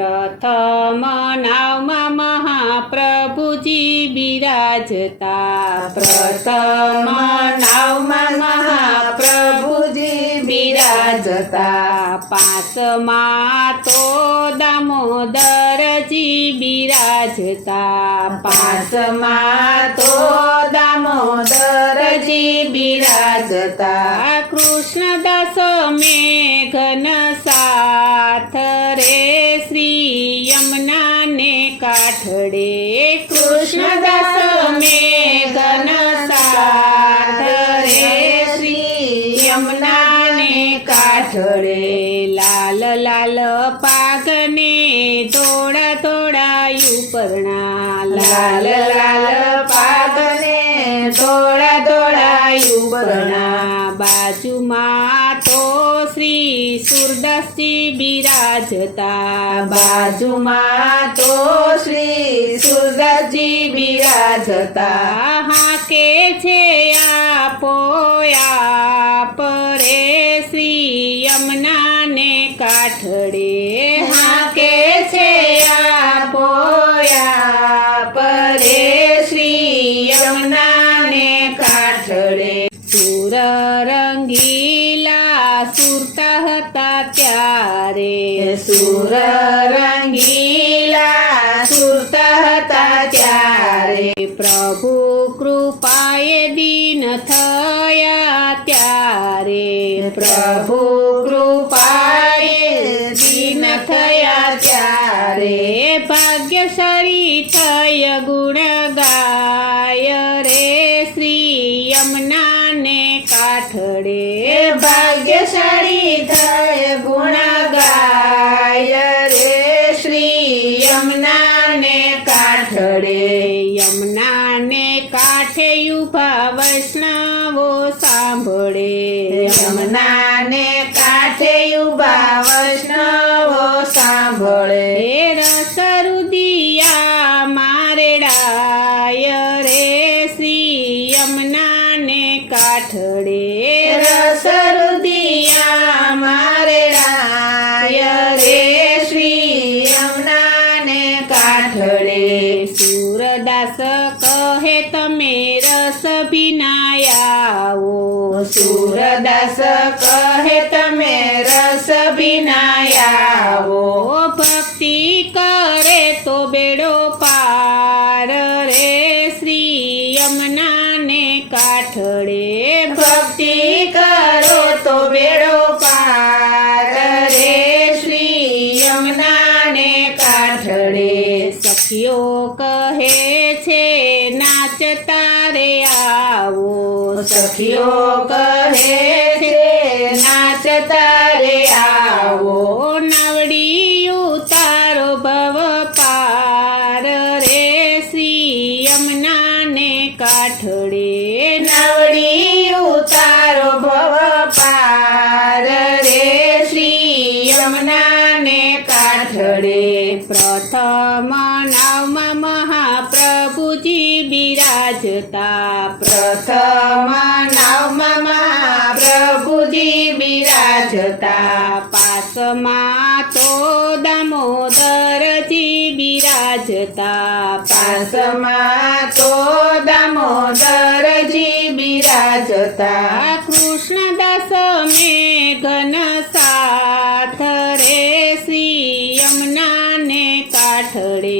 પ્રથમ નાવમાં મહાપ્રભુજી બિરાજતા, પ્રથમ નાવમાં મહાપ્રભુજી બિરાજતા, પાંચમા તો દામોદરજી બિરાજતા, પાંચમા તો દામોદરજી બિરાજતા, કૃષ્ણદાસ મેઘન સાથ રે શ્રી યમુનાને કાંઠડે, કૃષ્ણદાસ મેઘન સાથ રે શ્રી યમુનાને કાંઠડે, લાલ લાલ પાગને થોડા થોડા ઉપરણા, લાલ લાલ પાગને ધોળા ધોળા ઉપરણા, બાજુમાં તો શ્રી સુરદાસજી બિરાજતા, બાજુમાં તો શ્રી સુરદાસજી બિરાજતા, હાકે છે આપો આપ રે શ્રી યમુનાને કાંઠડે, હાકે છે આપો આપ રે શ્રી યમુનાને કાંઠડે, સુર રંગીલા સુરતા હતા ત્યારે, સુર રંગીલા સુરતા હતા ત્યારે, પ્રભુ કૃપાએ દીન થયા ત્યારે, પ્રભુ કૃપાએ દીન થયા ત્યારે, ભાગ્યશાળી થય ગુણ ગાય રે શ્રી યમુનાને કાંઠડે, ભાગ્યશાળી થય ગુણ ગાય રે શ્રી યમુનાને કાંઠડે, યમુનાને કાંઠે ઉભા વૈષ્ણવો સાંભળે, યમુનાને કાંઠે ઉભા વૈષ્ણવો સાંભળે, રસરુદિયા મારેડાય રે શ્રી યમુનાને કાંઠડે, રસરુદિયા મારેડાય રે શ્રી યમુનાને કાંઠડે, સુરદાસ કહે તમે રસ ભીનાયાવો, સુરદાસ કહે તમે રસ ભીનાયાવો, ભક્તિ કરે તો બેડો પાર રે શ્રી યમુનાને કાંઠડે, ભક્તિ કરો તો બેડો પાર રે શ્રી યમુનાને કાંઠડે, સખીઓ કહે છે નાચતા રે આવો, સખીઓ કહે છે નાચતા રે આવો, નાવડી ઉતારો ભવ પાર રે શ્રી યમુનાને કાંઠડે, નાવડી ઉતારો ભવ પાર રે શ્રી યમુનાને કાંઠડે, પ્રથમ નાવમાં મહાપ્રભુજી બિરાજતા, પ્રથમ નાવમાં મહાપ્રભુજી બિરાજતા, પાસમાં તો દામોદરજી બિરાજતા, પાસમાં તો દામોદરજી બિરાજતા, કૃષ્ણદાસ મેઘન સાથ રે શ્રી યમુનાને કાંઠડે,